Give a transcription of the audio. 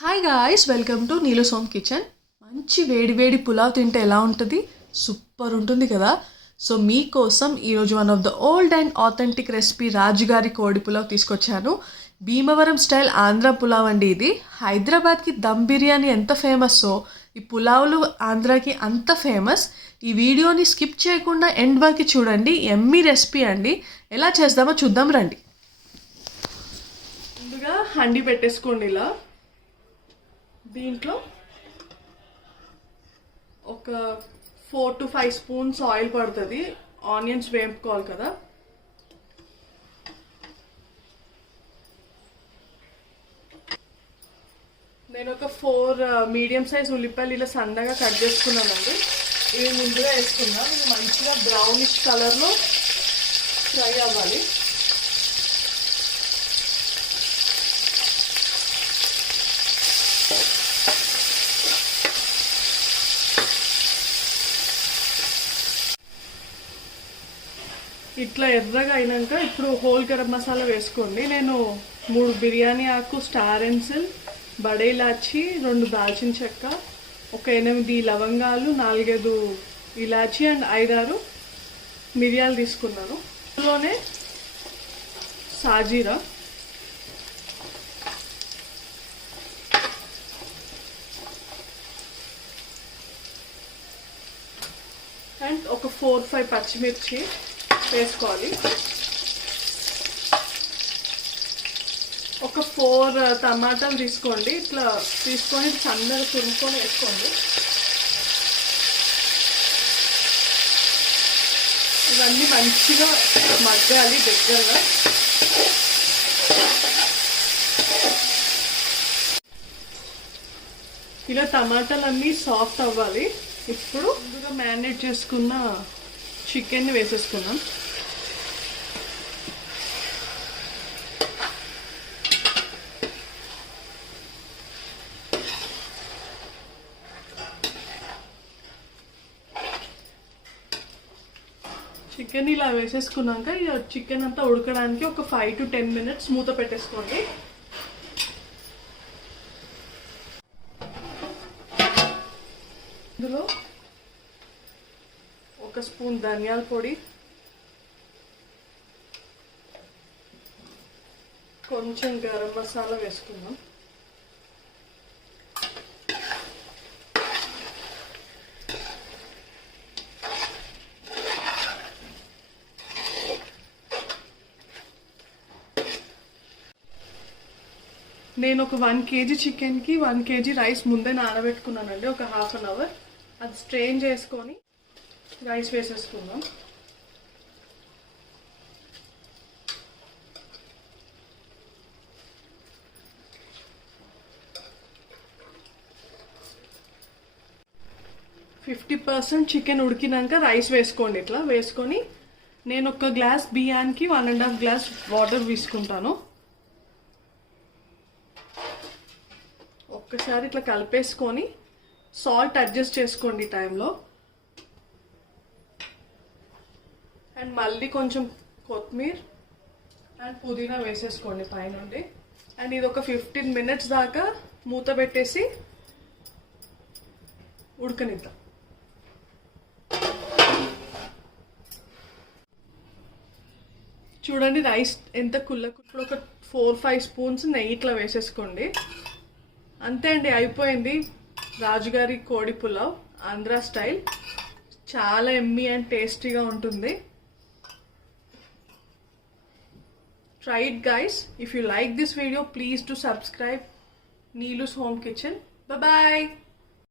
Hi guys, welcome to Neelu's home kitchen. మంచి వేడి వేడి పులావ్ తింటే ఎలా ఉంటుంది? సూపర్ ఉంటుంది కదా. సో మీకోసం ఈరోజు one of the old and authentic recipe రాజుగారి కోడి పులావ్ తీసుకొచ్చాను. భీమవరం స్టైల్ ఆంధ్ర పులావ్ అండి ఇది. హైదరాబాద్కి దమ్ బిర్యానీ ఎంత ఫేమస్సో ఈ పులావ్లు ఆంధ్రాకి అంత ఫేమస్. ఈ వీడియోని స్కిప్ చేయకుండా ఎండ్ వరకు చూడండి. ఎమ్మీ రెసిపీ అండి. ఎలా చేద్దామో చూద్దాం రండి. ముందుగా హండి పెట్టేసుకోండి. ఇలా దీంట్లో ఒక 4 to 5 స్పూన్స్ ఆయిల్ పడుతుంది. ఆనియన్స్ వేపుకోవాలి కదా. నేను ఒక 4 మీడియం సైజ్ ఉల్లిపాయలు ఇలా సన్నగా కట్ చేసుకున్నానండి. ఇవి ముందుగా వేసుకున్నాను. ఇవి మంచిగా బ్రౌనిష్ కలర్లో ఫ్రై అవ్వాలి. ఇట్లా ఎర్రగా అయినాక ఇప్పుడు హోల్ గరం మసాలా వేసుకోండి. నేను 3 బిర్యానీ ఆకు, స్టార్ ఎన్సిల్, బడే ఇలాచి, 2 దాల్చిన చెక్క, ఒక 8 లవంగాలు, 4-5 ఇలాచి అండ్ 5-6 మిరియాలు తీసుకున్నాను. ఇందులోనే సాజీరా, అండ్ ఒక 4-5 పచ్చిమిర్చి వేసుకోవాలి. ఒక 4 టమాటాలు తీసుకోండి. ఇట్లా తీసుకొని సన్నగా తురుముకొని వేసుకోండి. ఇవన్నీ మంచిగా మగ్గాలి దగ్గరగా. ఇలా టమాటాలన్నీ సాఫ్ట్ అవ్వాలి. ఇప్పుడు ముందుగా మ్యారినేట్ చేసుకున్న చికెన్ని వేసేసుకున్నాం. చికెన్ ఇలా వేసేసుకున్నాక ఇక చికెన్ అంతా ఉడకడానికి ఒక 5 to 10 minutes మూత పెట్టేసుకోండి. ఇందులో 1 స్పూన్ ధనియాల పొడి, కొంచెం గరం మసాలా వేసుకుందాం. నేను ఒక 1 kg చికెన్కి 1 kg రైస్ ముందే నానబెట్టుకున్నానండి. ఒక 1/2 hour. అది స్ట్రెయిన్ చేసుకొని రైస్ వేసేసుకుందాం. %50 చికెన్ ఉడికినాక రైస్ వేసుకోండి. ఇట్లా వేసుకొని నేను ఒక గ్లాస్ బియ్యానికి 1.5 గ్లాస్ వాటర్ తీసుకుంటాను. ఒక్కసారి ఇట్లా కలిపేసుకొని సాల్ట్ అడ్జస్ట్ చేసుకోండి ఈ టైంలో. అండ్ మళ్ళీ కొంచెం కొత్తిమీర అండ్ పుదీనా వేసేసుకోండి పైనుండి. అండ్ ఇది ఒక 15 minutes దాకా మూత పెట్టేసి ఉడకనిద్దాం. చూడండి రైస్ ఎంత కుళ్ళ ఒక 4-5 స్పూన్స్ నెయ్యి ఇట్లా వేసేసుకోండి. అంతే అండి, అయిపోయింది రాజుగారి కోడి పులావ్ ఆంధ్ర స్టైల్. చాలా ఎమ్మీ అండ్ టేస్టీగా ఉంటుంది. Try it guys. If you like this video, please do subscribe Neelu's Home Kitchen. Bye bye.